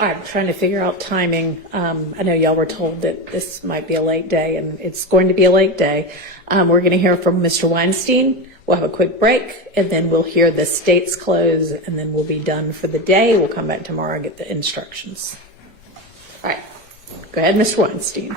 I'm trying to figure out timing. I know y'all were told that this might be a late day, and it's going to be a late day. We're going to hear from Mr. Weinstein. We'll have a quick break, and then we'll hear the state's close, and then we'll be done for the day. We'll come back tomorrow and get the instructions. All right. Go ahead, Mr. Weinstein.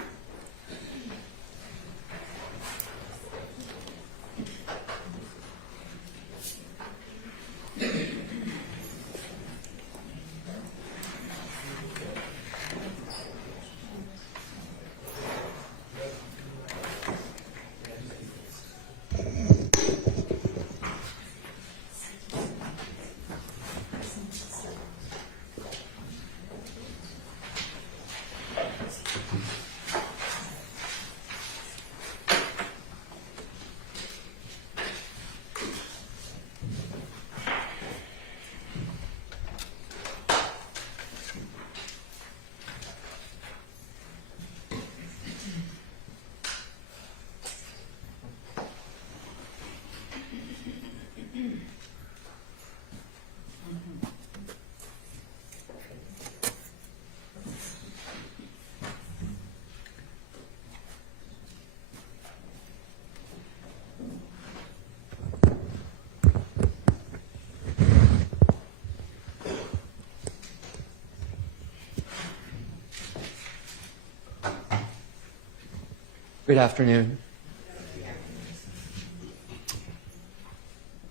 Good afternoon.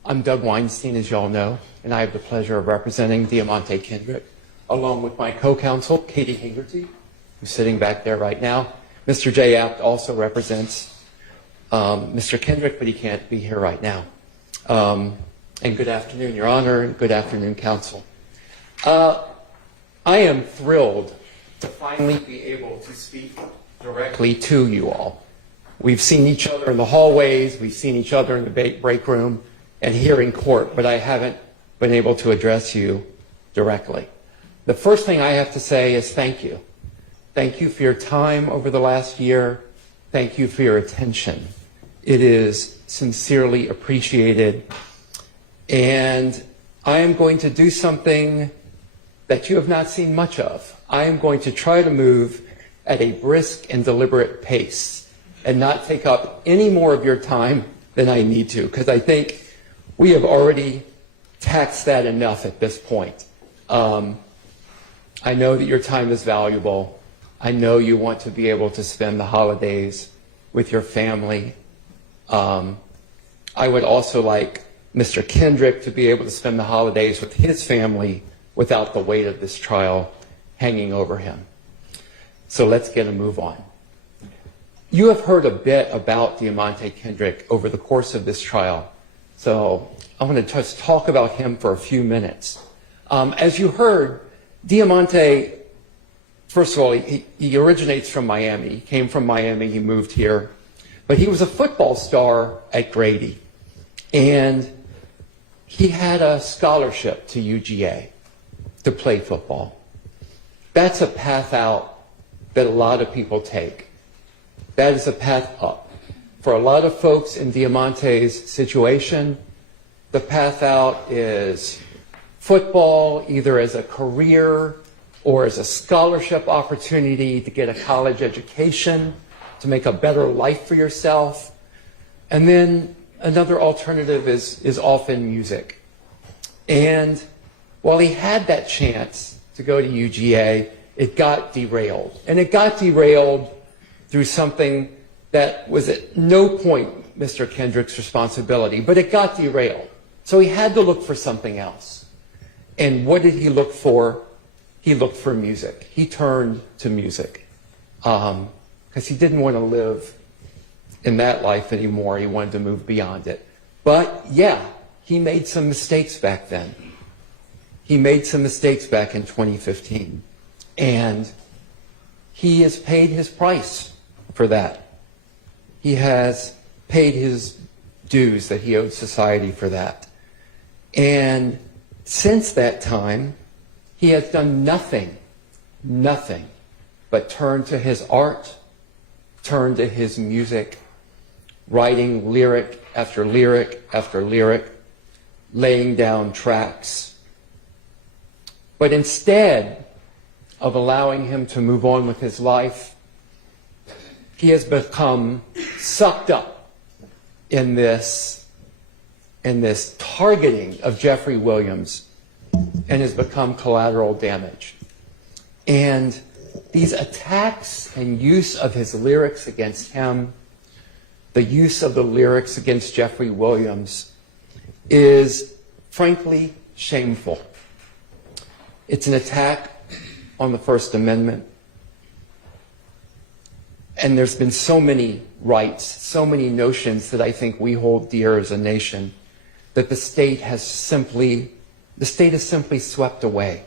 I'm Doug Weinstein, as you all know, and I have the pleasure of representing Diamante Kendrick, along with my co-counsel, Katie Hingerty, who's sitting back there right now. Mr. J. Apt also represents Mr. Kendrick, but he can't be here right now. And good afternoon, Your Honor, and good afternoon, counsel. I am thrilled to finally be able to speak directly to you all. We've seen each other in the hallways, we've seen each other in the break room and here in court, but I haven't been able to address you directly. The first thing I have to say is thank you. Thank you for your time over the last year. Thank you for your attention. It is sincerely appreciated. And I am going to do something that you have not seen much of. I am going to try to move at a brisk and deliberate pace and not take up any more of your time than I need to, because I think we have already taxed that enough at this point. I know that your time is valuable. I know you want to be able to spend the holidays with your family. I would also like Mr. Kendrick to be able to spend the holidays with his family without the weight of this trial hanging over him. So let's get a move on. You have heard a bit about Diamante Kendrick over the course of this trial, so I want to just talk about him for a few minutes. As you heard, Diamante, first of all, he originates from Miami. He came from Miami, he moved here, but he was a football star at Grady, and he had a scholarship to UGA to play football. That's a path out that a lot of people take. That is a path up. For a lot of folks in Diamante's situation, the path out is football, either as a career or as a scholarship opportunity to get a college education, to make a better life for yourself. And then another alternative is often music. And while he had that chance to go to UGA, it got derailed. And it got derailed through something that was at no point Mr. Kendrick's responsibility, but it got derailed. So he had to look for something else. And what did he look for? He looked for music. He turned to music because he didn't want to live in that life anymore. He wanted to move beyond it. But yeah, he made some mistakes back then. He made some mistakes back in 2015. And he has paid his price for that. He has paid his dues that he owed society for that. And since that time, he has done nothing but turn to his art, turn to his music, writing lyric after lyric after lyric, laying down tracks. But instead of allowing him to move on with his life, he has become sucked up in this targeting of Jeffrey Williams and has become collateral damage. And these attacks and use of his lyrics against him, the use of the lyrics against Jeffrey Williams, is frankly shameful. It's an attack on the First Amendment. And there's been so many rights, so many notions that I think we hold dear as a nation that the state has simply swept away.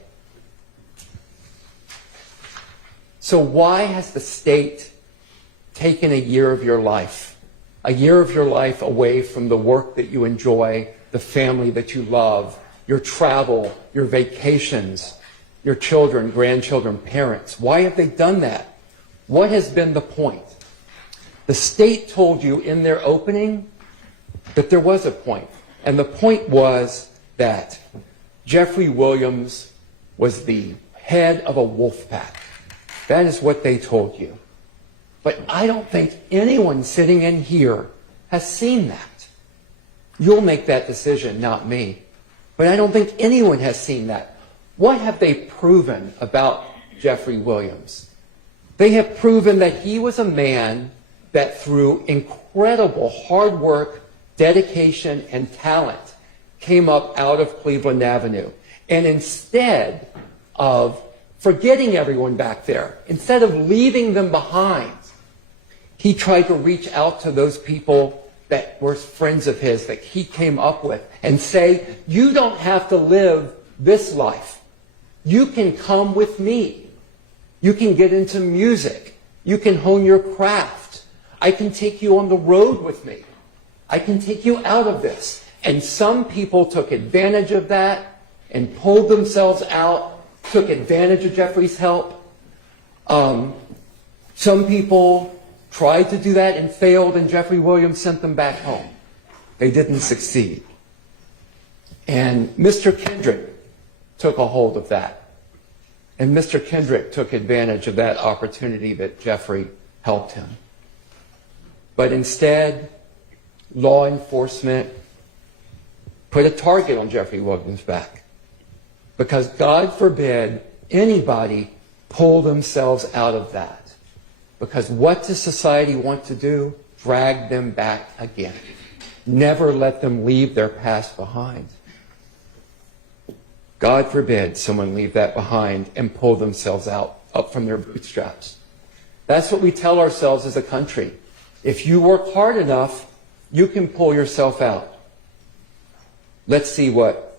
So why has the state taken a year of your life away from the work that you enjoy, the family that you love, your travel, your vacations, your children, grandchildren, parents? Why have they done that? What has been the point? The state told you in their opening that there was a point. And the point was that Jeffrey Williams was the head of a wolf pack. That is what they told you. But I don't think anyone sitting in here has seen that. You'll make that decision, not me. But I don't think anyone has seen that. What have they proven about Jeffrey Williams? They have proven that he was a man that through incredible hard work, dedication, and talent came up out of Cleveland Avenue. And instead of forgetting everyone back there, instead of leaving them behind, he tried to reach out to those people that were friends of his that he came up with and say, you don't have to live this life. You can come with me. You can get into music. You can hone your craft. I can take you on the road with me. I can take you out of this. And some people took advantage of that and pulled themselves out, took advantage of Jeffrey's help. Some people tried to do that and failed, and Jeffrey Williams sent them back home. They didn't succeed. And Mr. Kendrick took a hold of that. And Mr. Kendrick took advantage of that opportunity that Jeffrey helped him. But instead, law enforcement put a target on Jeffrey Williams' back. Because God forbid anybody pull themselves out of that. Because what does society want to do? Drag them back again. Never let them leave their past behind. God forbid someone leave that behind and pull themselves up from their bootstraps. That's what we tell ourselves as a country. If you work hard enough, you can pull yourself out. Let's see what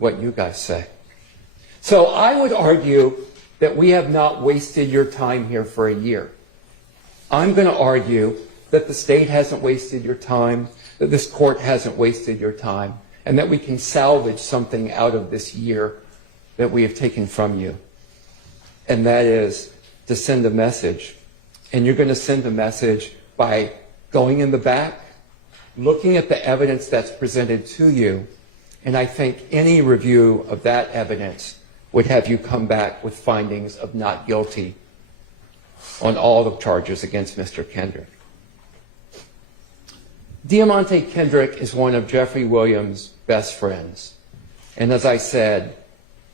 you guys say. So I would argue that we have not wasted your time here for a year. I'm going to argue that the state hasn't wasted your time, that this court hasn't wasted your time, and that we can salvage something out of this year that we have taken from you. And that is to send a message. And you're going to send a message by going in the back, looking at the evidence that's presented to you, and I think any review of that evidence would have you come back with findings of not guilty on all the charges against Mr. Kendrick. Diamante Kendrick is one of Jeffrey Williams' best friends. And as I said,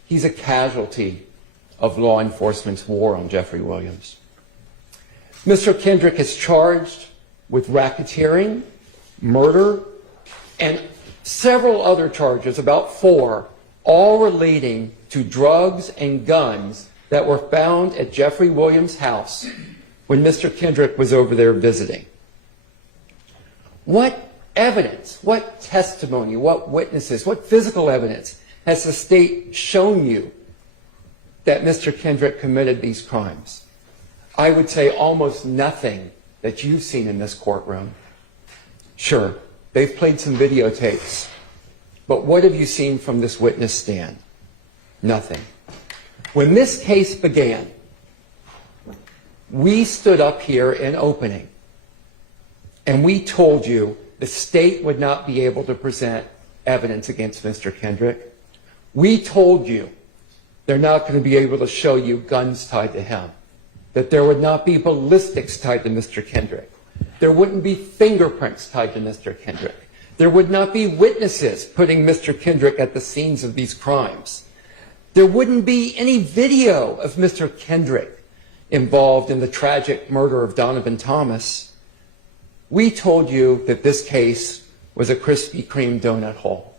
he's a casualty of law enforcement's war on Jeffrey Williams. Mr. Kendrick is charged with racketeering, murder, and several other charges, about 4, all relating to drugs and guns that were found at Jeffrey Williams' house when Mr. Kendrick was over there visiting. What evidence, what testimony, what witnesses, what physical evidence has the state shown you that Mr. Kendrick committed these crimes? I would say almost nothing that you've seen in this courtroom. Sure, they've played some videotapes, but what have you seen from this witness stand? Nothing. When this case began, we stood up here in opening and we told you the state would not be able to present evidence against Mr. Kendrick. We told you they're not going to be able to show you guns tied to him, that there would not be ballistics tied to Mr. Kendrick. There wouldn't be fingerprints tied to Mr. Kendrick. There would not be witnesses putting Mr. Kendrick at the scenes of these crimes. There wouldn't be any video of Mr. Kendrick involved in the tragic murder of Donovan Thomas. We told you that this case was a Krispy Kreme donut hole.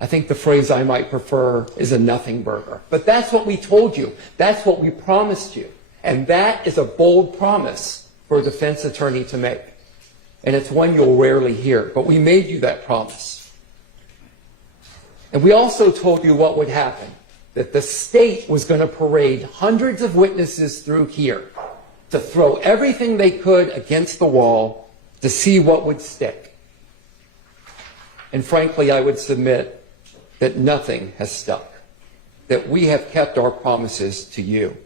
I think the phrase I might prefer is a nothing burger. But that's what we told you. That's what we promised you. And that is a bold promise for a defense attorney to make. And it's one you'll rarely hear. But we made you that promise. And we also told you what would happen. That the state was going to parade hundreds of witnesses through here to throw everything they could against the wall to see what would stick. And frankly, I would submit that nothing has stuck, that we have kept our promises to you.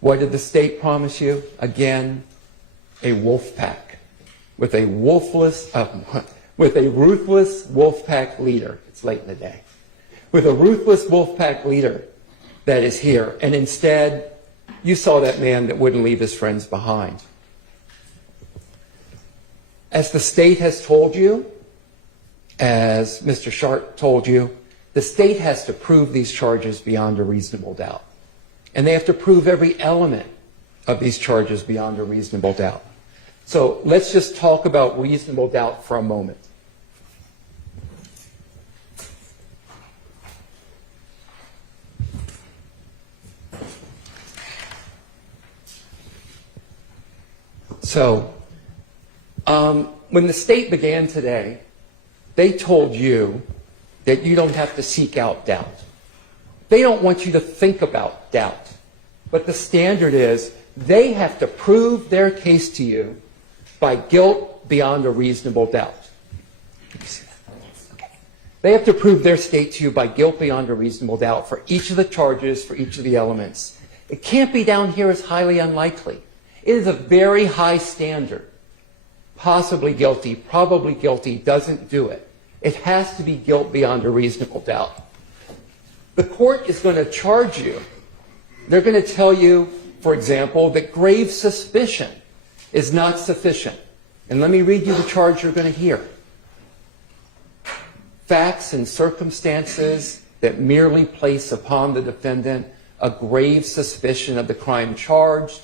What did the state promise you? Again, a wolf pack with a ruthless wolf pack leader. It's late in the day. With a ruthless wolf pack leader that is here. And instead, you saw that man that wouldn't leave his friends behind. As the state has told you, as Mr. Shardt told you, the state has to prove these charges beyond a reasonable doubt. And they have to prove every element of these charges beyond a reasonable doubt. So let's just talk about reasonable doubt for a moment. So, when the state began today, they told you that you don't have to seek out doubt. They don't want you to think about doubt. But the standard is they have to prove their case to you by guilt beyond a reasonable doubt. Can you see that? Okay. They have to prove their state to you by guilt beyond a reasonable doubt for each of the charges, for each of the elements. It can't be down here as highly unlikely. It is a very high standard. Possibly guilty, probably guilty doesn't do it. It has to be guilt beyond a reasonable doubt. The court is going to charge you. They're going to tell you, for example, that grave suspicion is not sufficient. And let me read you the charge you're going to hear. Facts and circumstances that merely place upon the defendant a grave suspicion of the crime charged,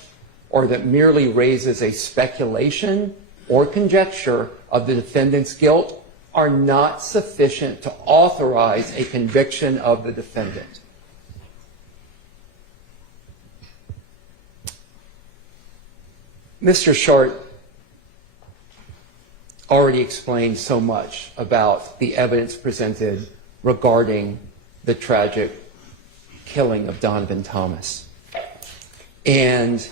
or that merely raises a speculation or conjecture of the defendant's guilt, are not sufficient to authorize a conviction of the defendant. Mr. Shardt already explained so much about the evidence presented regarding the tragic killing of Donovan Thomas. And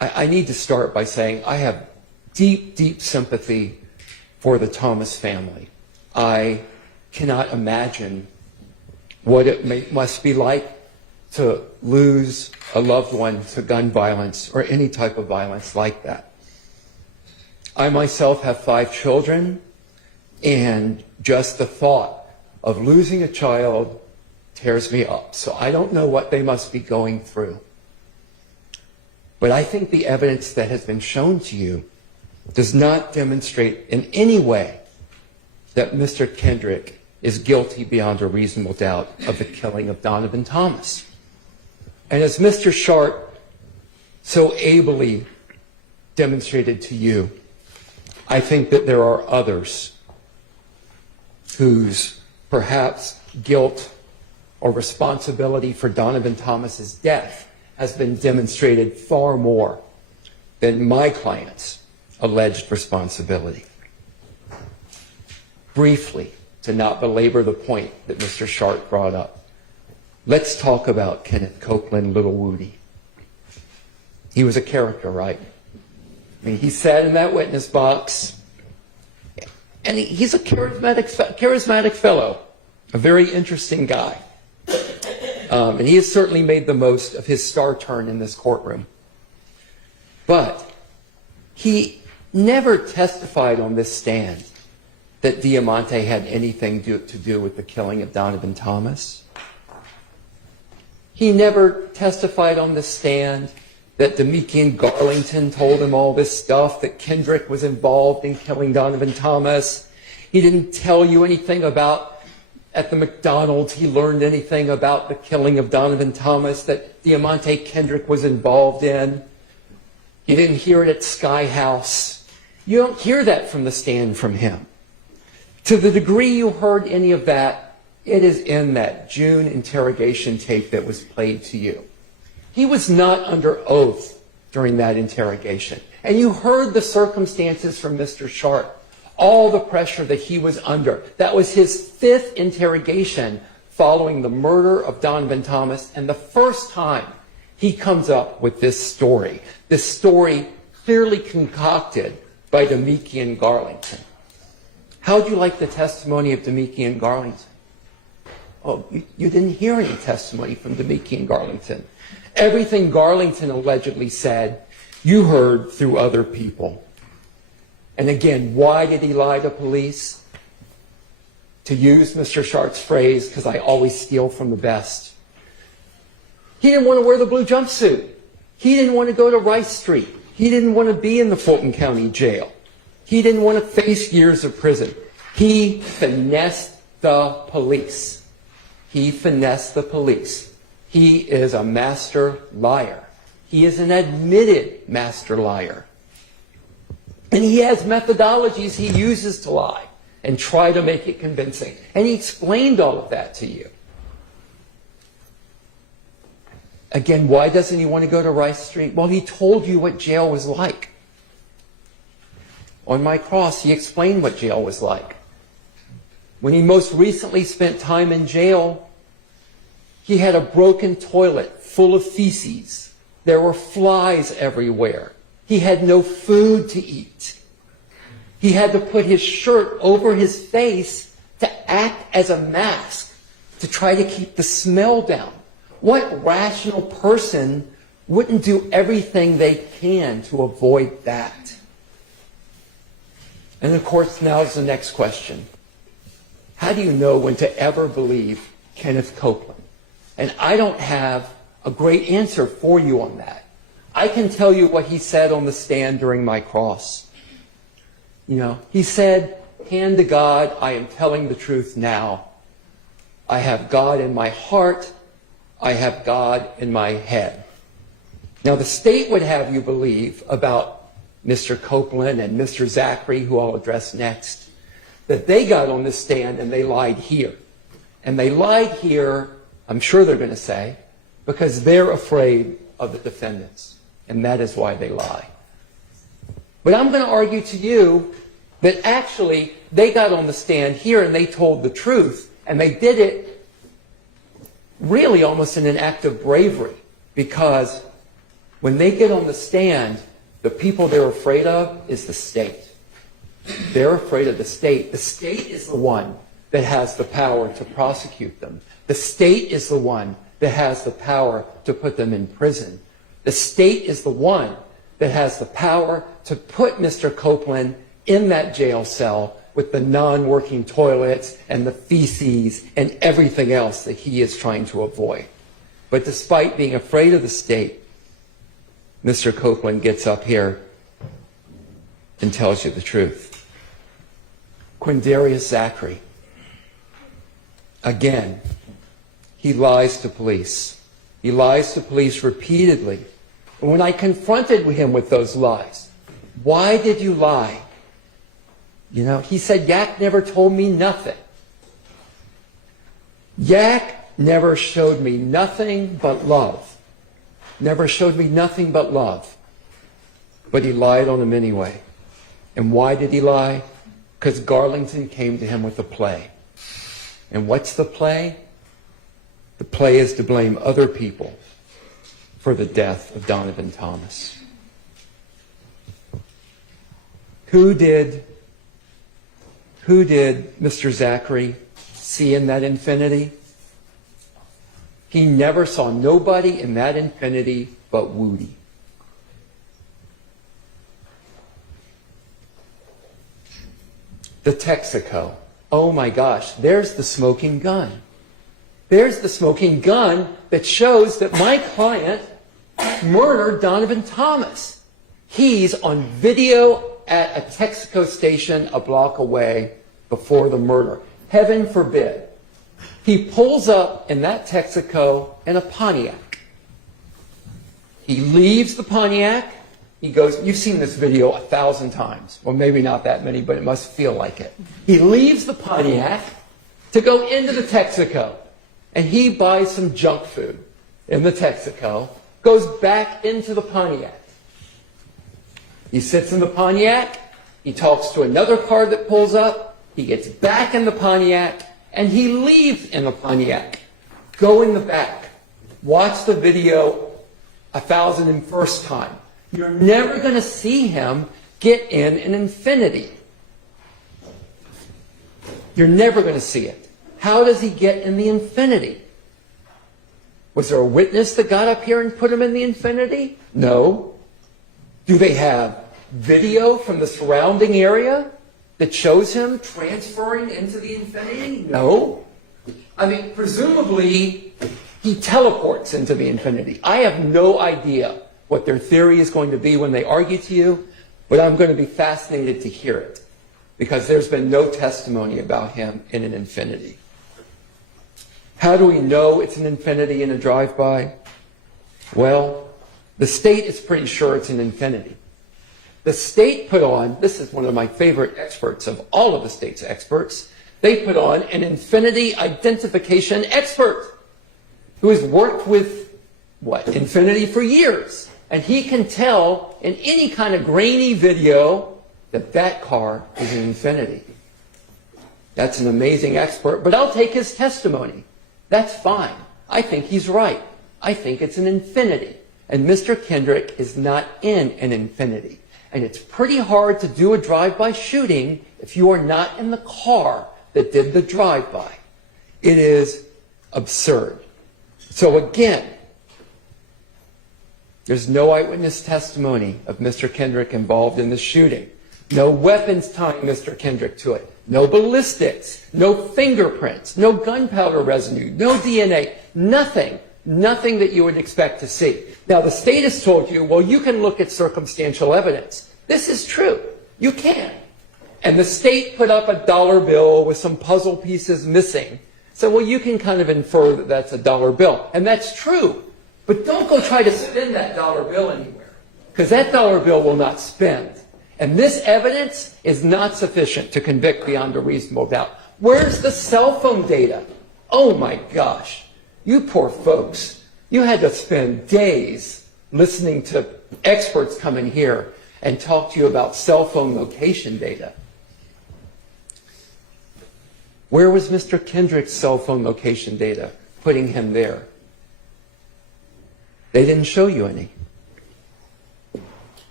I need to start by saying I have deep, deep sympathy for the Thomas family. I cannot imagine what it must be like to lose a loved one to gun violence or any type of violence like that. I myself have 5 children, and just the thought of losing a child tears me up. So I don't know what they must be going through. But I think the evidence that has been shown to you does not demonstrate in any way that Mr. Kendrick is guilty beyond a reasonable doubt of the killing of Donovan Thomas. And as Mr. Shardt so ably demonstrated to you, I think that there are others whose perhaps guilt or responsibility for Donovan Thomas's death has been demonstrated far more than my client's alleged responsibility. Briefly, to not belabor the point that Mr. Shardt brought up, let's talk about Kenneth Copeland, Little Woody. He was a character, right? I mean, he sat in that witness box, and he's a charismatic fellow, a very interesting guy. And he has certainly made the most of his star turn in this courtroom. But he never testified on this stand that Diamante had anything to do with the killing of Donovan Thomas. He never testified on the stand that Debunking Garlington told him all this stuff, that Kendrick was involved in killing Donovan Thomas. He didn't tell you anything about, at the McDonald's, he learned anything about the killing of Donovan Thomas that Diamante Kendrick was involved in. You didn't hear it at Sky House. You don't hear that from the stand from him. To the degree you heard any of that, it is in that June interrogation tape that was played to you. He was not under oath during that interrogation. And you heard the circumstances from Mr. Shardt, all the pressure that he was under. That was his 5th interrogation following the murder of Donovan Thomas, and the first time he comes up with this story clearly concocted by Debunking Garlington. How'd you like the testimony of Debunking Garlington? Oh, you didn't hear any testimony from Debunking Garlington. Everything Garlington allegedly said, you heard through other people. And again, why did he lie to police? To use Mr. Shardt's phrase, because I always steal from the best. He didn't want to wear the blue jumpsuit. He didn't want to go to Rice Street. He didn't want to be in the Fulton County Jail. He didn't want to face years of prison. He finessed the police. He finessed the police. He is a master liar. He is an admitted master liar. And he has methodologies he uses to lie and try to make it convincing. And he explained all of that to you. Again, why doesn't he want to go to Rice Street? Well, he told you what jail was like. On my cross, he explained what jail was like. When he most recently spent time in jail, he had a broken toilet full of feces. There were flies everywhere. He had no food to eat. He had to put his shirt over his face to act as a mask to try to keep the smell down. What rational person wouldn't do everything they can to avoid that? And of course, now is the next question. How do you know when to ever believe Kenneth Copeland? And I don't have a great answer for you on that. I can tell you what he said on the stand during my cross. He said, hand to God, I am telling the truth now. I have God in my heart. I have God in my head. Now, the state would have you believe about Mr. Copeland and Mr. Zachary, who I'll address next, that they got on the stand and they lied here. And they lied here, I'm sure they're going to say, because they're afraid of the defendants. And that is why they lie. But I'm going to argue to you that actually they got on the stand here and they told the truth. And they did it really almost in an act of bravery. Because when they get on the stand, the people they're afraid of is the state. They're afraid of the state. The state is the one that has the power to prosecute them. The state is the one that has the power to put them in prison. The state is the one that has the power to put Mr. Copeland in that jail cell with the non-working toilets and the feces and everything else that he is trying to avoid. But despite being afraid of the state, Mr. Copeland gets up here and tells you the truth. Quindarius Zachary, again, he lies to police. He lies to police repeatedly. And when I confronted him with those lies, why did you lie? He said, Yak never told me nothing. Yak never showed me nothing but love. Never showed me nothing but love. But he lied on him anyway. And why did he lie? Because Garlington came to him with a play. And what's the play? The play is to blame other people for the death of Donovan Thomas. Who did Mr. Zachary see in that infinity? He never saw nobody in that infinity but Woody. The Texaco. Oh my gosh, there's the smoking gun. There's the smoking gun that shows that my client murdered Donovan Thomas. He's on video at a Texaco station a block away before the murder. Heaven forbid. He pulls up in that Texaco in a Pontiac. He leaves the Pontiac. He goes, you've seen this video 1,000 times. Well, maybe not that many, but it must feel like it. He leaves the Pontiac to go into the Texaco. And he buys some junk food in the Texaco, goes back into the Pontiac. He sits in the Pontiac. He talks to another car that pulls up. He gets back in the Pontiac. And he leaves in the Pontiac. Go in the back. Watch the video 1,001st time. You're never going to see him get in an Infiniti. You're never going to see it. How does he get in the Infiniti? Was there a witness that got up here and put him in the Infiniti? No. Do they have video from the surrounding area that shows him transferring into the Infiniti? No. I mean, presumably, he teleports into the Infiniti. I have no idea what their theory is going to be when they argue to you, but I'm going to be fascinated to hear it, because there's been no testimony about him in an Infiniti. How do we know it's an Infiniti in a drive-by? Well, the state is pretty sure it's an Infiniti. The state put on, this is one of my favorite experts of all of the state's experts, they put on an Infiniti identification expert who has worked with, Infiniti for years. And he can tell in any kind of grainy video that that car is an Infiniti. That's an amazing expert, but I'll take his testimony. That's fine. I think he's right. I think it's an Infiniti. And Mr. Kendrick is not in an Infiniti. And it's pretty hard to do a drive-by shooting if you are not in the car that did the drive-by. It is absurd. So again, there's no eyewitness testimony of Mr. Kendrick involved in the shooting. No weapons tying Mr. Kendrick to it. No ballistics. No fingerprints. No gunpowder residue. No DNA. Nothing. Nothing that you would expect to see. Now, the state has told you, well, you can look at circumstantial evidence. This is true. You can. And the state put up a dollar bill with some puzzle pieces missing. So, well, you can kind of infer that that's a dollar bill. And that's true. But don't go try to spin that dollar bill anywhere, because that dollar bill will not spend. And this evidence is not sufficient to convict beyond a reasonable doubt. Where's the cell phone data? Oh my gosh. You poor folks. You had to spend days listening to experts come in here and talk to you about cell phone location data. Where was Mr. Kendrick's cell phone location data putting him there? They didn't show you any.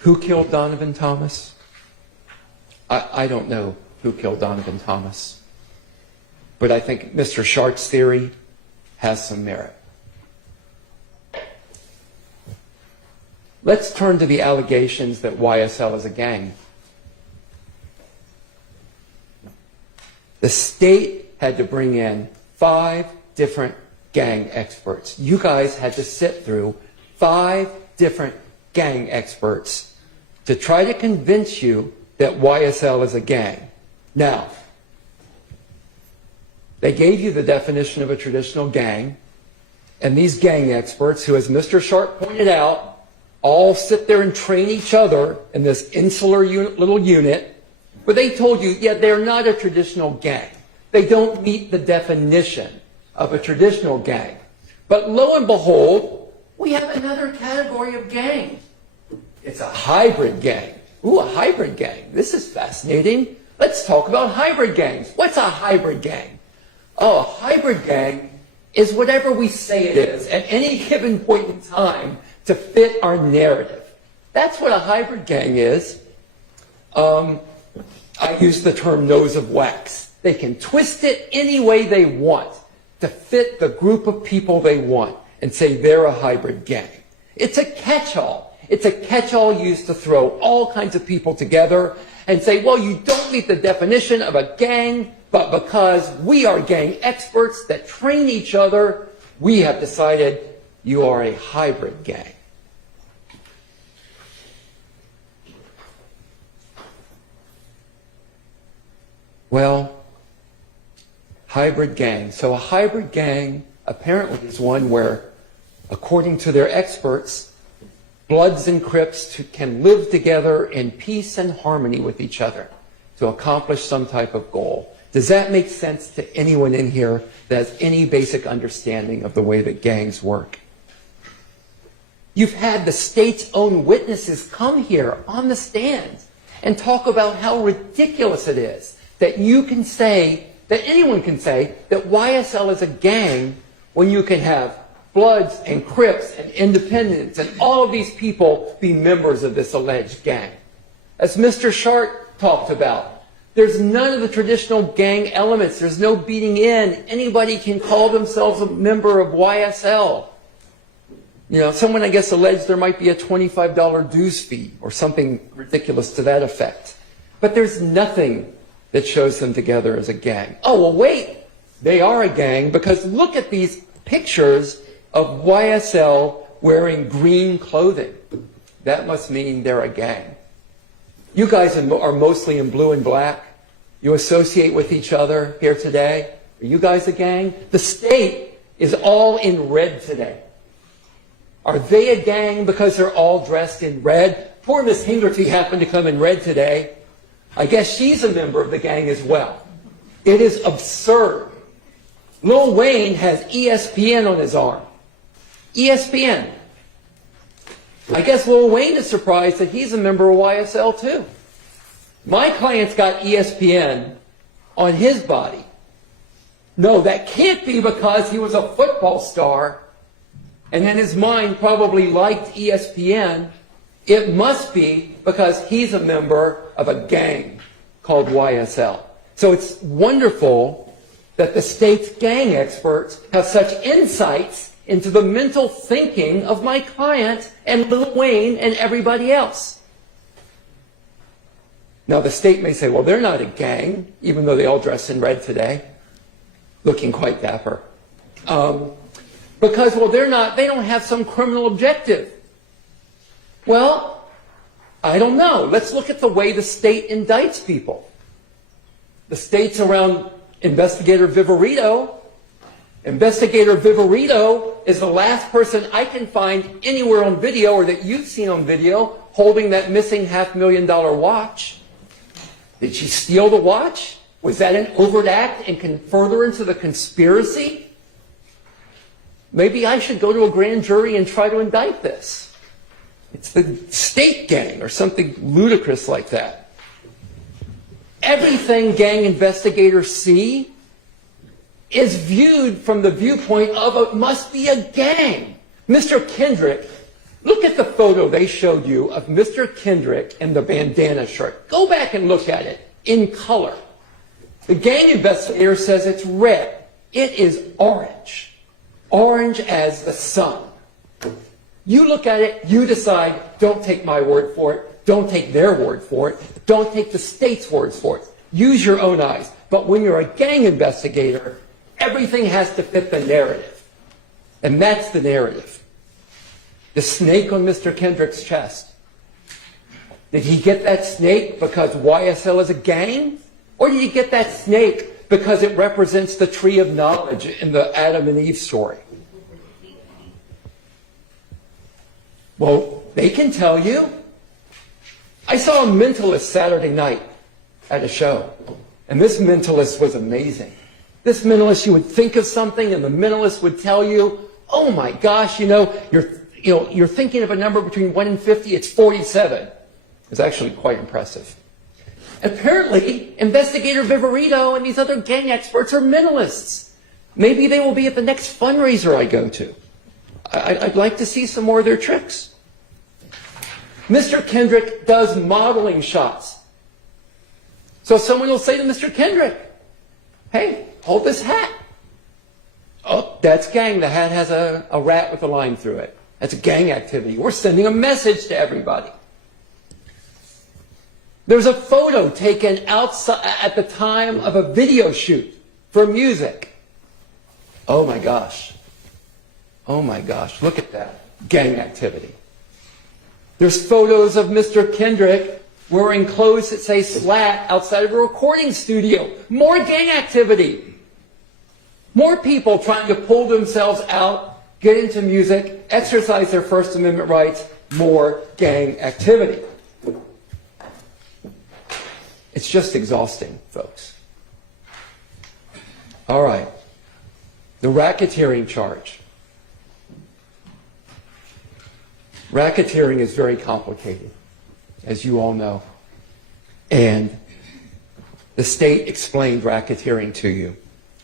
Who killed Donovan Thomas? I don't know who killed Donovan Thomas. But I think Mr. Shardt's theory has some merit. Let's turn to the allegations that YSL is a gang. The state had to bring in 5 different gang experts. You guys had to sit through 5 different gang experts to try to convince you that YSL is a gang. Now, they gave you the definition of a traditional gang, and these gang experts, who, as Mr. Shardt pointed out, all sit there and train each other in this insular little unit, but they told you, yeah, they're not a traditional gang. They don't meet the definition of a traditional gang. But lo and behold, we have another category of gang. It's a hybrid gang. Ooh, a hybrid gang. This is fascinating. Let's talk about hybrid gangs. What's a hybrid gang? Oh, a hybrid gang is whatever we say it is at any given point in time to fit our narrative. That's what a hybrid gang is. I use the term nose of wax. They can twist it any way they want to fit the group of people they want and say they're a hybrid gang. It's a catch-all. It's a catch-all used to throw all kinds of people together and say, well, you don't meet the definition of a gang, but because we are gang experts that train each other, we have decided you are a hybrid gang. Well, hybrid gang. So a hybrid gang apparently is one where, according to their experts, Bloods and Crips can live together in peace and harmony with each other to accomplish some type of goal. Does that make sense to anyone in here that has any basic understanding of the way that gangs work? You've had the state's own witnesses come here on the stand and talk about how ridiculous it is that you can say, that anyone can say, that YSL is a gang when you can have Bloods and Crips and Independents and all of these people be members of this alleged gang. As Mr. Shardt talked about, there's none of the traditional gang elements. There's no beating in. Anybody can call themselves a member of YSL. You know, someone, I guess, alleged there might be a $25 dues fee or something ridiculous to that effect. But there's nothing that shows them together as a gang. Oh, well, wait. They are a gang because look at these pictures of YSL wearing green clothing. That must mean they're a gang. You guys are mostly in blue and black. You associate with each other here today. Are you guys a gang? The state is all in red today. Are they a gang because they're all dressed in red? Poor Miss Hingerty happened to come in red today. I guess she's a member of the gang as well. It is absurd. Lil Wayne has ESPN on his arm. ESPN. I guess Lil Wayne is surprised that he's a member of YSL too. My client's got ESPN on his body. No, that can't be because he was a football star and in his mind probably liked ESPN. It must be because he's a member of a gang called YSL. So it's wonderful that the state's gang experts have such insights into the mental thinking of my client and Lil Wayne and everybody else. Now the state may say, well, they're not a gang, even though they all dress in red today, looking quite dapper. Because, well, they don't have some criminal objective. Well, I don't know. Let's look at the way the state indicts people. The state's around Investigator Viverito. Investigator Viverito is the last person I can find anywhere on video or that you've seen on video holding that missing $500,000 watch. Did she steal the watch? Was that an overt act and furtherance of the conspiracy? Maybe I should go to a grand jury and try to indict this. It's the state gang or something ludicrous like that. Everything gang investigators see is viewed from the viewpoint of it must be a gang. Mr. Kendrick, look at the photo they showed you of Mr. Kendrick in the bandana shirt. Go back and look at it in color. The gang investigator says it's red. It is orange. Orange as the sun. You look at it, you decide, don't take my word for it, don't take their word for it, don't take the state's words for it. Use your own eyes. But when you're a gang investigator, everything has to fit the narrative. And that's the narrative. The snake on Mr. Kendrick's chest. Did he get that snake because YSL is a gang? Or did he get that snake because it represents the tree of knowledge in the Adam and Eve story? Well, they can tell you. I saw a mentalist Saturday night at a show, and this mentalist was amazing. This mentalist, you would think of something, and the mentalist would tell you, "Oh my gosh, you're thinking of a number between 1 and 50. It's 47." It's actually quite impressive. Apparently, Investigator Viverito and these other gang experts are mentalists. Maybe they will be at the next fundraiser I go to. I'd like to see some more of their tricks. Mr. Kendrick does modeling shots. So someone will say to Mr. Kendrick, "Hey, hold this hat." Oh, that's gang. The hat has a rat with a line through it. That's gang activity. We're sending a message to everybody. There's a photo taken outside at the time of a video shoot for music. Oh my gosh. Oh my gosh, look at that. Gang activity. There's photos of Mr. Kendrick wearing clothes that say slat outside of a recording studio. More gang activity. More people trying to pull themselves out, get into music, exercise their First Amendment rights. More gang activity. It's just exhausting, folks. All right. The racketeering charge. Racketeering is very complicated, as you all know. And the state explained racketeering to you.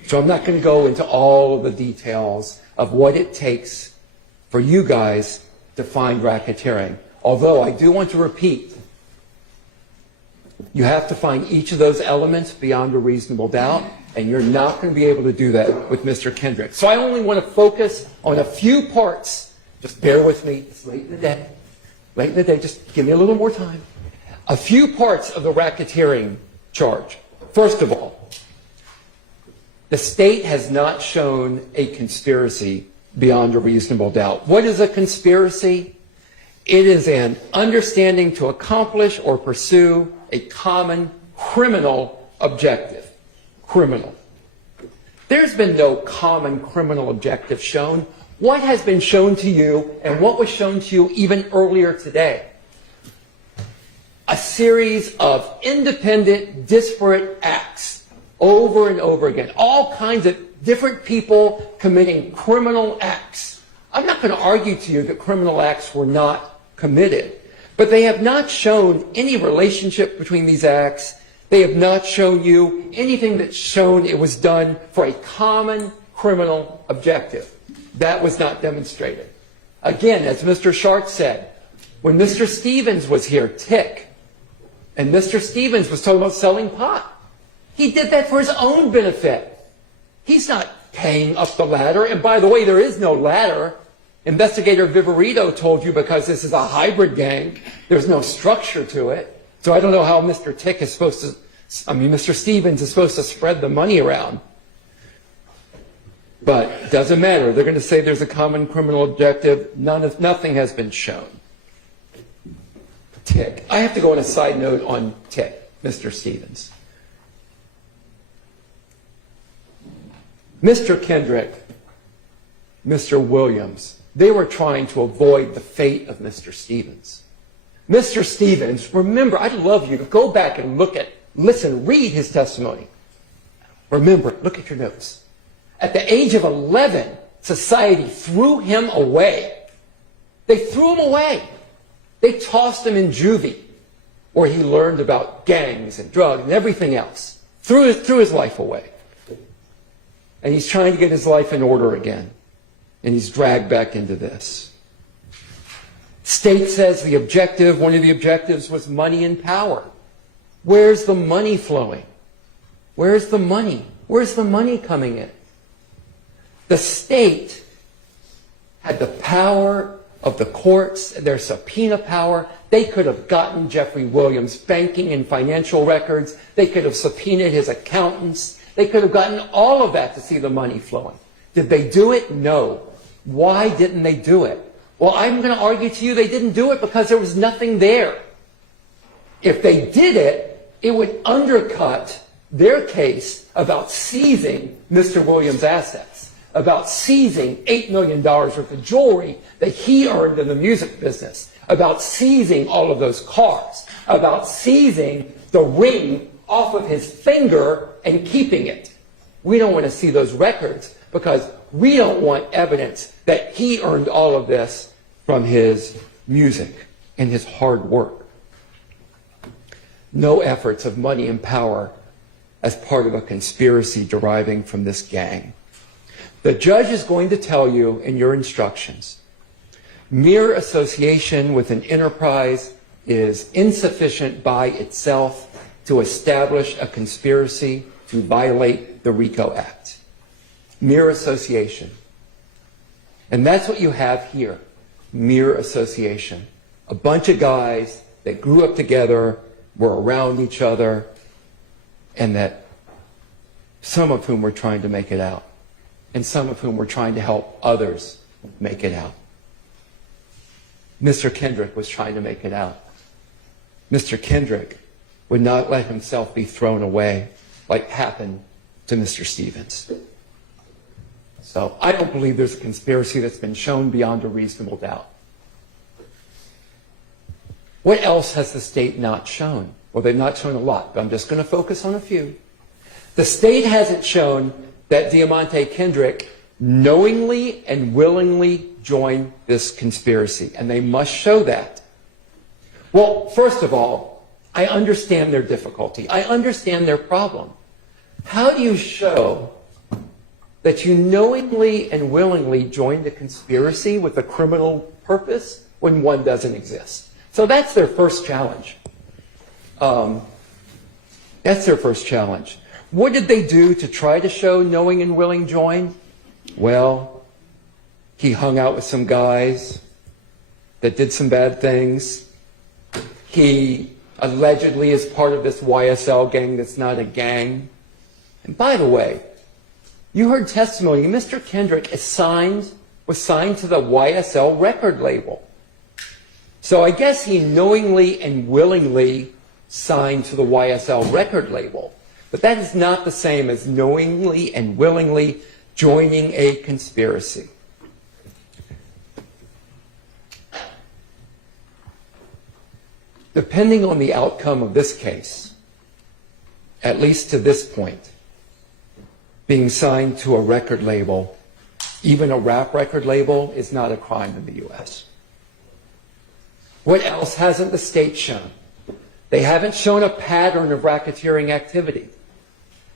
So I'm not going to go into all of the details of what it takes for you guys to find racketeering. Although I do want to repeat, you have to find each of those elements beyond a reasonable doubt, and you're not going to be able to do that with Mr. Kendrick. So I only want to focus on a few parts. Just bear with me. It's late in the day. Late in the day. Just give me a little more time. A few parts of the racketeering charge. First of all, the state has not shown a conspiracy beyond a reasonable doubt. What is a conspiracy? It is an understanding to accomplish or pursue a common criminal objective. Criminal. There's been no common criminal objective shown. What has been shown to you, and what was shown to you even earlier today? A series of independent, disparate acts over and over again. All kinds of different people committing criminal acts. I'm not going to argue to you that criminal acts were not committed, but they have not shown any relationship between these acts. They have not shown you anything that's shown it was done for a common criminal objective. That was not demonstrated. Again, as Mr. Shardt said, when Mr. Stevens was here, Tick, and Mr. Stevens was talking about selling pot, he did that for his own benefit. He's not paying up the ladder. And by the way, there is no ladder. Investigator Viverito told you because this is a hybrid gang, there's no structure to it. So I don't know how Mr. Tick is supposed to, Mr. Stevens is supposed to spread the money around. But it doesn't matter. They're going to say there's a common criminal objective. Nothing has been shown. Tick. I have to go on a side note on Tick, Mr. Stevens. Mr. Kendrick, Mr. Williams, they were trying to avoid the fate of Mr. Stevens. Mr. Stevens, remember, I'd love you to go back and listen, read his testimony. Remember, look at your notes. At the age of 11, society threw him away. They threw him away. They tossed him in juvie, where he learned about gangs and drugs and everything else. Threw his life away. And he's trying to get his life in order again. And he's dragged back into this. State says one of the objectives was money and power. Where's the money flowing? Where's the money? Where's the money coming in? The state had the power of the courts, their subpoena power. They could have gotten Jeffrey Williams' banking and financial records. They could have subpoenaed his accountants. They could have gotten all of that to see the money flowing. Did they do it? No. Why didn't they do it? Well, I'm going to argue to you they didn't do it because there was nothing there. If they did it, it would undercut their case about seizing Mr. Williams' assets, about seizing $8 million worth of jewelry that he earned in the music business, about seizing all of those cars, about seizing the ring off of his finger and keeping it. We don't want to see those records because we don't want evidence that he earned all of this from his music and his hard work. No efforts of money and power as part of a conspiracy deriving from this gang. The judge is going to tell you in your instructions, mere association with an enterprise is insufficient by itself to establish a conspiracy to violate the RICO Act. Mere association. And that's what you have here. Mere association. A bunch of guys that grew up together, were around each other, and that some of whom were trying to make it out, and some of whom were trying to help others make it out. Mr. Kendrick was trying to make it out. Mr. Kendrick would not let himself be thrown away like happened to Mr. Stevens. So I don't believe there's a conspiracy that's been shown beyond a reasonable doubt. What else has the state not shown? Well, they've not shown a lot, but I'm just going to focus on a few. The state hasn't shown that Diamante Kendrick knowingly and willingly joined this conspiracy, and they must show that. Well, first of all, I understand their difficulty. I understand their problem. How do you show that you knowingly and willingly joined a conspiracy with a criminal purpose when one doesn't exist? So that's their first challenge. That's their first challenge. What did they do to try to show knowing and willing join? Well, he hung out with some guys that did some bad things. He allegedly is part of this YSL gang that's not a gang. And by the way, you heard testimony. Mr. Kendrick was signed to the YSL record label. So I guess he knowingly and willingly signed to the YSL record label. But that is not the same as knowingly and willingly joining a conspiracy. Depending on the outcome of this case, at least to this point, being signed to a record label, even a rap record label, is not a crime in the U.S. What else hasn't the state shown? They haven't shown a pattern of racketeering activity.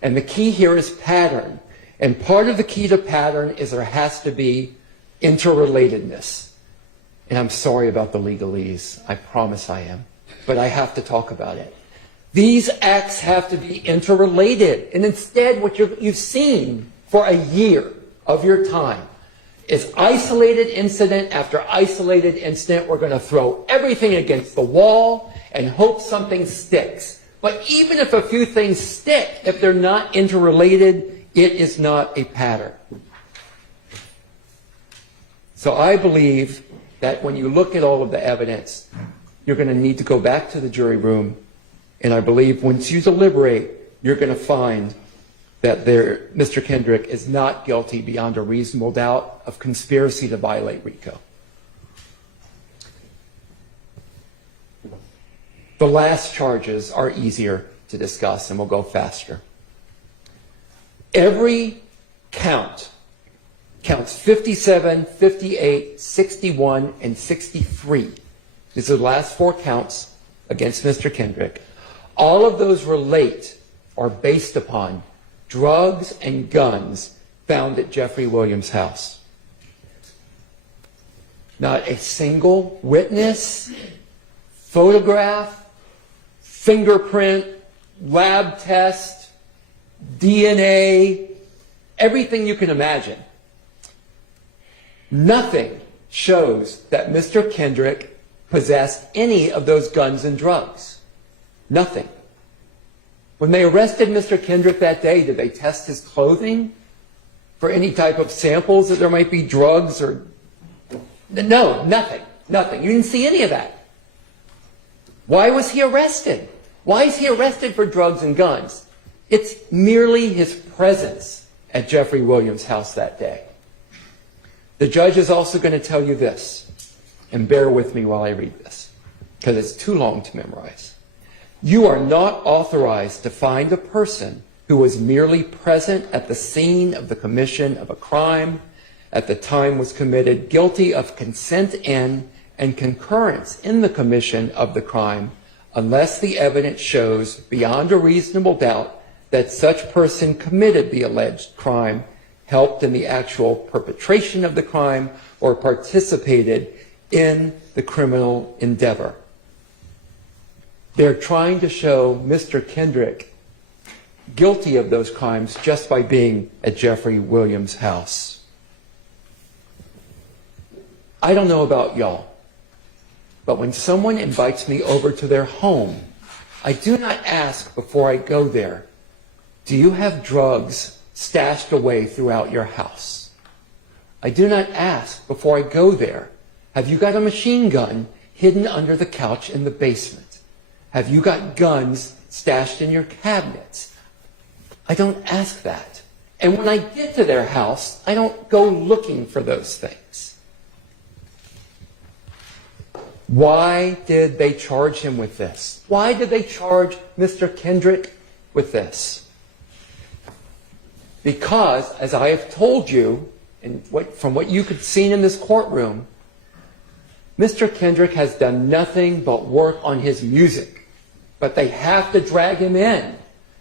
And the key here is pattern. And part of the key to pattern is there has to be interrelatedness. And I'm sorry about the legalese. I promise I am. But I have to talk about it. These acts have to be interrelated. And instead, what you've seen for a year of your time is isolated incident after isolated incident. We're going to throw everything against the wall and hope something sticks. But even if a few things stick, if they're not interrelated, it is not a pattern. So I believe that when you look at all of the evidence, you're going to need to go back to the jury room. And I believe once you deliberate, you're going to find that Mr. Kendrick is not guilty beyond a reasonable doubt of conspiracy to violate RICO. The last charges are easier to discuss and will go faster. Every count, counts 57, 58, 61, and 63. These are the last four counts against Mr. Kendrick. All of those relate or based upon drugs and guns found at Jeffrey Williams' house. Not a single witness, photograph, fingerprint, lab test, DNA, everything you can imagine. Nothing shows that Mr. Kendrick possessed any of those guns and drugs. Nothing. When they arrested Mr. Kendrick that day, did they test his clothing for any type of samples that there might be drugs or... No, nothing. Nothing. You didn't see any of that. Why was he arrested? Why is he arrested for drugs and guns? It's merely his presence at Jeffrey Williams' house that day. The judge is also going to tell you this, and bear with me while I read this, because it's too long to memorize. You are not authorized to find a person who was merely present at the scene of the commission of a crime at the time was committed guilty of consent in and concurrence in the commission of the crime unless the evidence shows beyond a reasonable doubt that such person committed the alleged crime, helped in the actual perpetration of the crime, or participated in the criminal endeavor. They're trying to show Mr. Kendrick guilty of those crimes just by being at Jeffrey Williams' house. I don't know about y'all, but when someone invites me over to their home I do not ask before I go there, do you have drugs stashed away throughout your house? I do not ask before I go there, have you got a machine gun hidden under the couch in the basement? Have you got guns stashed in your cabinets? I don't ask that. And when I get to their house, I don't go looking for those things. Why did they charge him with this? Why did they charge Mr. Kendrick with this? Because, as I have told you, from what you could see in this courtroom, Mr. Kendrick has done nothing but work on his music. But they have to drag him in.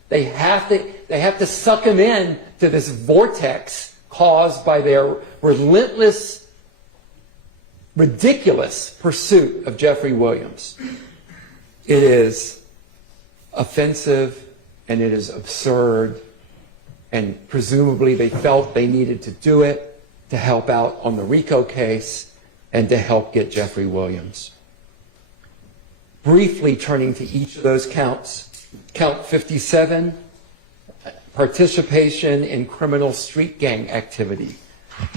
They have to suck him in to this vortex caused by their relentless, ridiculous pursuit of Jeffrey Williams. It is offensive and it is absurd, and presumably they felt they needed to do it to help out on the RICO case and to help get Jeffrey Williams. Briefly turning to each of those counts, count 57, participation in criminal street gang activity.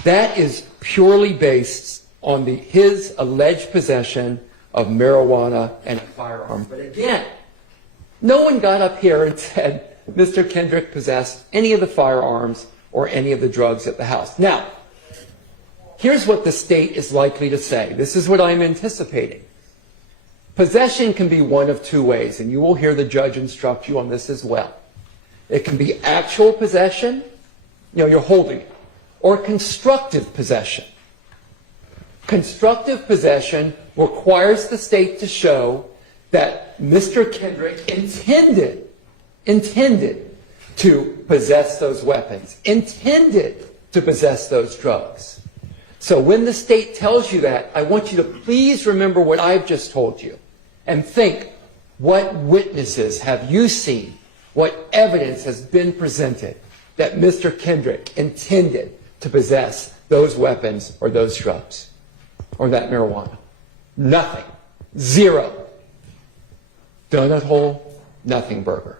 That is purely based on his alleged possession of marijuana and a firearm. But again, no one got up here and said Mr. Kendrick possessed any of the firearms or any of the drugs at the house. Now, here's what the state is likely to say. This is what I'm anticipating. Possession can be one of two ways, and you will hear the judge instruct you on this as well. It can be actual possession, you're holding it, or constructive possession. Constructive possession requires the state to show that Mr. Kendrick intended to possess those weapons, intended to possess those drugs. So when the state tells you that, I want you to please remember what I've just told you and think, what witnesses have you seen? What evidence has been presented that Mr. Kendrick intended to possess those weapons or those drugs or that marijuana? Nothing. Zero. Donut hole, nothing burger.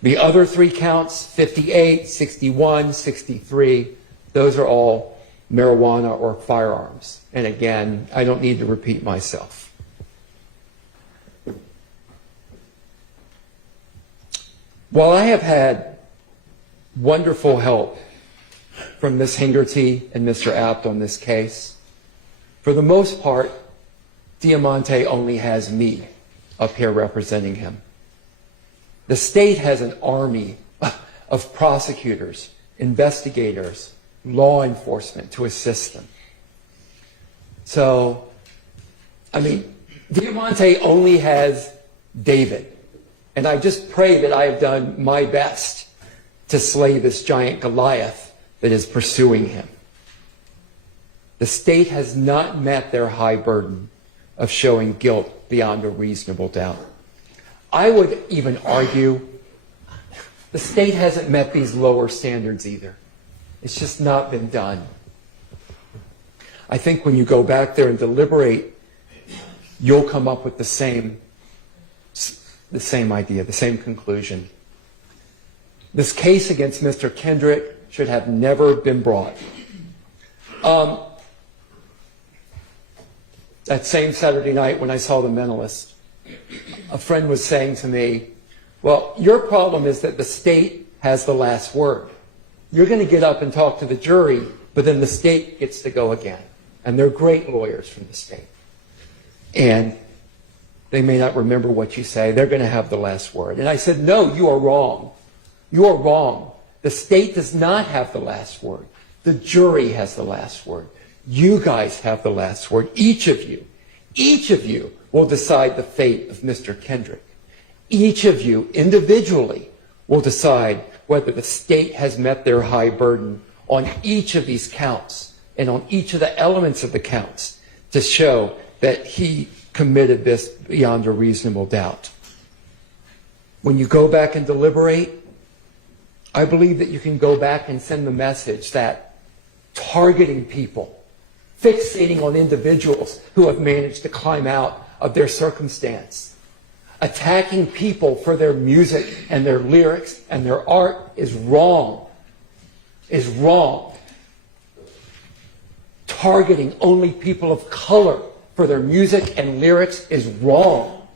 The other three counts, 58, 61, 63, those are all marijuana or firearms. And again, I don't need to repeat myself. While I have had wonderful help from Ms. Hingerty and Mr. Apt on this case, for the most part, Diamante only has me up here representing him. The state has an army of prosecutors, investigators, law enforcement to assist them. So, Diamante only has David. And I just pray that I have done my best to slay this giant Goliath that is pursuing him. The state has not met their high burden of showing guilt beyond a reasonable doubt. I would even argue the state hasn't met these lower standards either. It's just not been done. I think when you go back there and deliberate, you'll come up with the same idea, the same conclusion. This case against Mr. Kendrick should have never been brought. That same Saturday night when I saw The Mentalist, a friend was saying to me, well, your problem is that the state has the last word. You're going to get up and talk to the jury, but then the state gets to go again. And they're great lawyers from the state. And they may not remember what you say. They're going to have the last word. And I said, no, you are wrong. You are wrong. The state does not have the last word. The jury has the last word. You guys have the last word. Each of you will decide the fate of Mr. Kendrick. Each of you individually will decide whether the state has met their high burden on each of these counts and on each of the elements of the counts to show that he committed this beyond a reasonable doubt. When you go back and deliberate, I believe that you can go back and send the message that targeting people fixating on individuals who have managed to climb out of their circumstance. Attacking people for their music and their lyrics and their art is wrong. Is wrong. Targeting only people of color for their music and lyrics is wrong.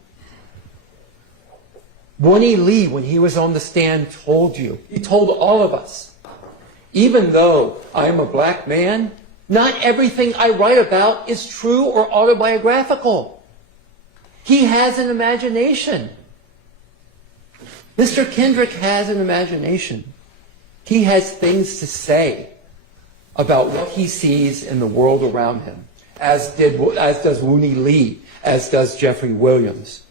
Winnie Lee, when he was on the stand, told you, he told all of us, even though I am a black man, not everything I write about is true or autobiographical. He has an imagination. Mr. Kendrick has an imagination. He has things to say about what he sees in the world around him, as does Winnie Lee, as does Jeffrey Williams.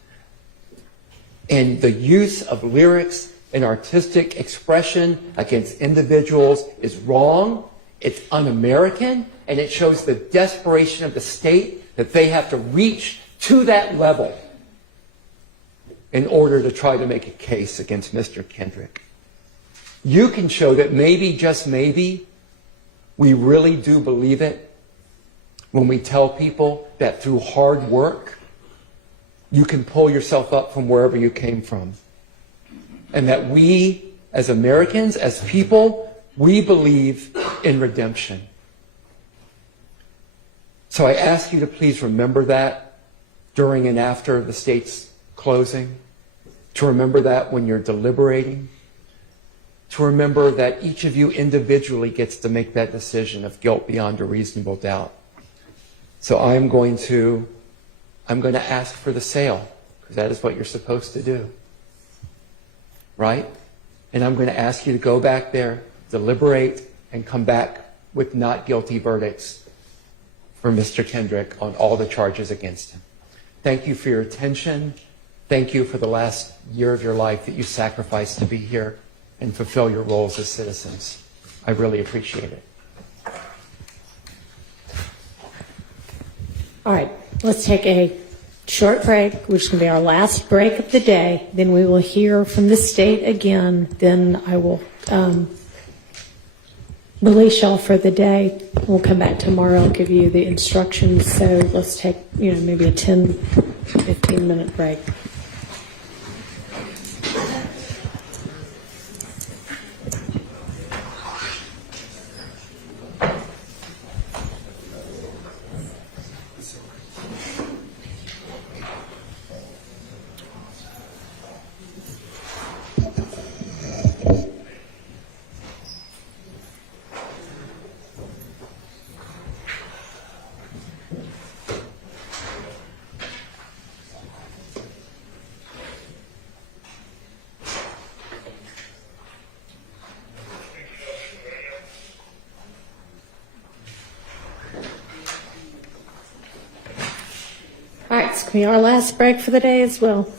And the use of lyrics and artistic expression against individuals is wrong, it's un-American, and it shows the desperation of the state that they have to reach to that level in order to try to make a case against Mr. Kendrick. You can show that maybe, just maybe, we really do believe it when we tell people that through hard work, you can pull yourself up from wherever you came from. And that we, as Americans, as people, we believe in redemption. So I ask you to please remember that during and after the state's closing, to remember that when you're deliberating, to remember that each of you individually gets to make that decision of guilt beyond a reasonable doubt. So I'm going to ask for the sale, because that is what you're supposed to do. Right? And I'm going to ask you to go back there, deliberate, and come back with not guilty verdicts for Mr. Kendrick on all the charges against him. Thank you for your attention. Thank you for the last year of your life that you sacrificed to be here and fulfill your roles as citizens. I really appreciate it. All right, let's take a short break, which is going to be our last break of the day. Then we will hear from the state again. Then I will release y'all for the day. We'll come back tomorrow. I'll give you the instructions. So let's take, maybe a 10, 15-minute break. All right, it's going to be our last break for the day as well.